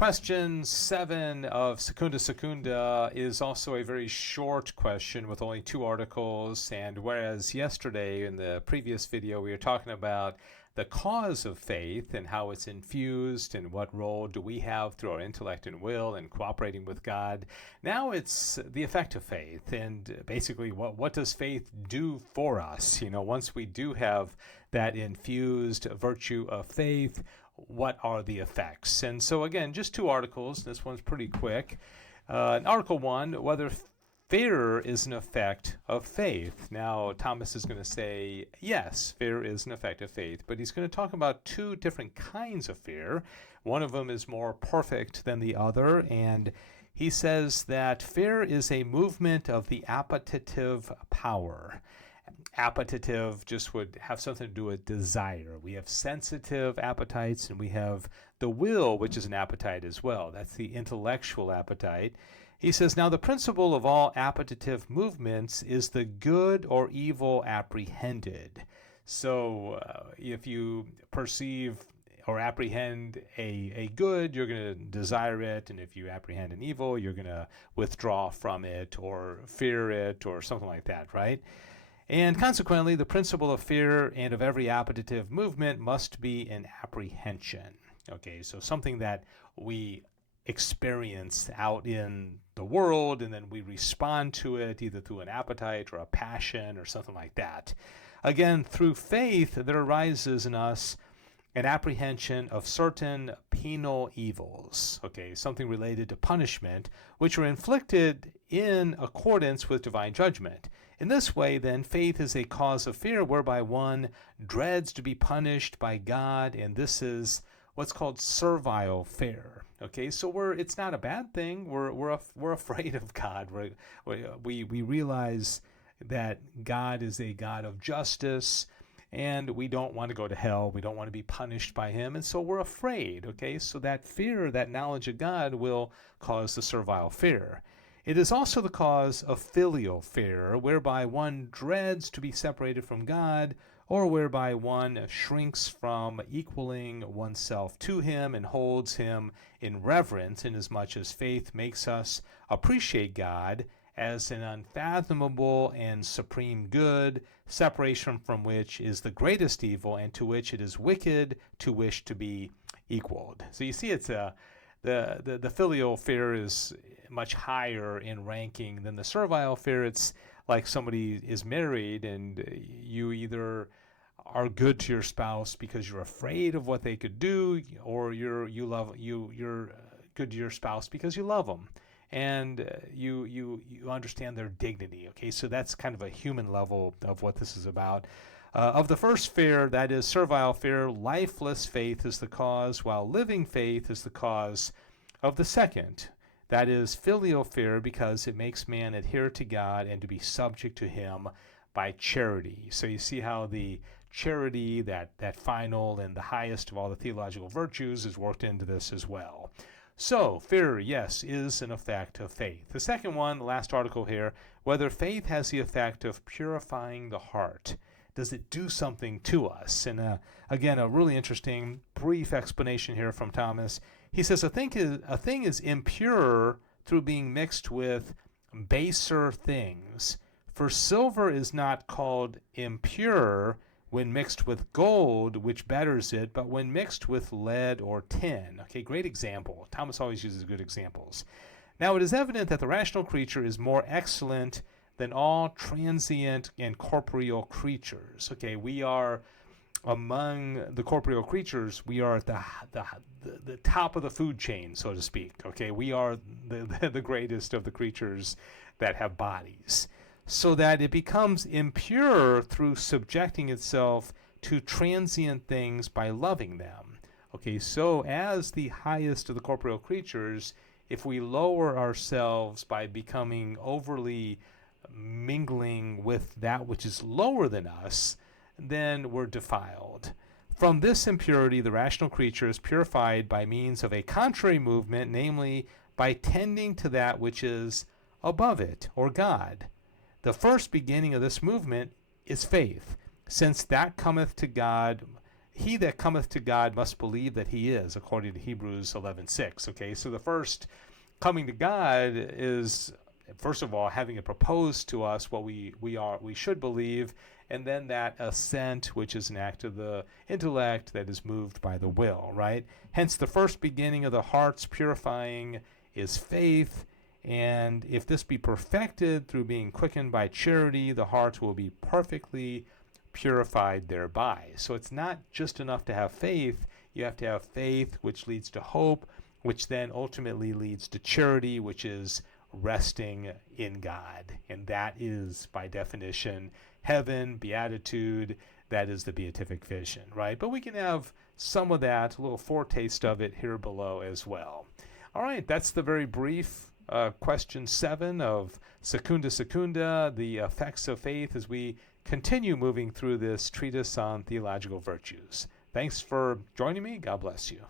Question 7 of Secunda Secunda is also a very short question with only 2 articles, and whereas yesterday in the previous video we were talking about the cause of faith and how it's infused and what role do we have through our intellect and will and cooperating with God, now it's the effect of faith and basically what does faith do for us? Once we do have that infused virtue of faith, what are the effects? And so again, just 2 articles. This one's pretty quick. Article 1, whether fear is an effect of faith. Now, Thomas is going to say, yes, fear is an effect of faith, but he's going to talk about 2 different kinds of fear. One of them is more perfect than the other, and he says that fear is a movement of the appetitive power. Appetitive just would have something to do with desire. We have sensitive appetites and we have the will, which is an appetite as well. That's the intellectual appetite. He says, now the principle of all appetitive movements is the good or evil apprehended. So if you perceive or apprehend a good, you're going to desire it, and if you apprehend an evil, you're going to withdraw from it or fear it or something like that, right? And consequently, the principle of fear and of every appetitive movement must be an apprehension. Okay, so something that we experience out in the world, and then we respond to it either through an appetite or a passion or something like that. Again, through faith, there arises in us an apprehension of certain penal evils, okay, something related to punishment, which are inflicted in accordance with divine judgment. In this way, then, faith is a cause of fear whereby one dreads to be punished by God, and this is what's called servile fear. Okay, so it's not a bad thing. We're afraid of God. We realize that God is a God of justice, and we don't want to go to hell. We don't want to be punished by him, and so we're afraid. Okay, so that fear, that knowledge of God, will cause the servile fear. It is also the cause of filial fear, whereby one dreads to be separated from God, or whereby one shrinks from equaling oneself to him and holds him in reverence, inasmuch as faith makes us appreciate God as an unfathomable and supreme good, separation from which is the greatest evil, and to which it is wicked to wish to be equaled. So you see, it's the filial fear is much higher in ranking than the servile fear. It's like somebody is married and you either are good to your spouse because you're afraid of what they could do, or you're good to your spouse because you love them and you understand their dignity. Okay, so that's kind of a human level of what this is about. Of the first fear, that is servile fear, lifeless faith is the cause, while living faith is the cause of the second. That is filial fear, because it makes man adhere to God and to be subject to him by charity. So you see how the charity, that final and the highest of all the theological virtues, is worked into this as well. So fear, yes, is an effect of faith. The second one, the last article here, whether faith has the effect of purifying the heart. Does it do something to us? And again, a really interesting brief explanation here from Thomas. He says a thing is impure through being mixed with baser things. For silver is not called impure when mixed with gold, which betters it, but when mixed with lead or tin. Okay, great example. Thomas always uses good examples. Now, it is evident that the rational creature is more excellent than all transient and corporeal creatures. Okay, we are among the corporeal creatures, we are at the top of the food chain, so to speak. Okay, we are the greatest of the creatures that have bodies, so that it becomes impure through subjecting itself to transient things by loving them. Okay, so as the highest of the corporeal creatures, if we lower ourselves by becoming overly mingling with that which is lower than us, then we're defiled. From this impurity, the rational creature is purified by means of a contrary movement, namely by tending to that which is above it, or God. The first beginning of this movement is faith, since that cometh to God he that cometh to God must believe that he is, according to Hebrews 11:6. Okay, so the first coming to God is, first of all, having it proposed to us what we should believe, and then that assent, which is an act of the intellect that is moved by the will, right? Hence, the first beginning of the heart's purifying is faith, and if this be perfected through being quickened by charity, the heart will be perfectly purified thereby. So it's not just enough to have faith. You have to have faith, which leads to hope, which then ultimately leads to charity, which is resting in God. And that is, by definition, heaven, beatitude. That is the beatific vision, right? But we can have some of that, a little foretaste of it here below as well. All right, that's the very brief question 7 of Secunda Secunda, the effects of faith, as we continue moving through this treatise on theological virtues. Thanks for joining me. God bless you.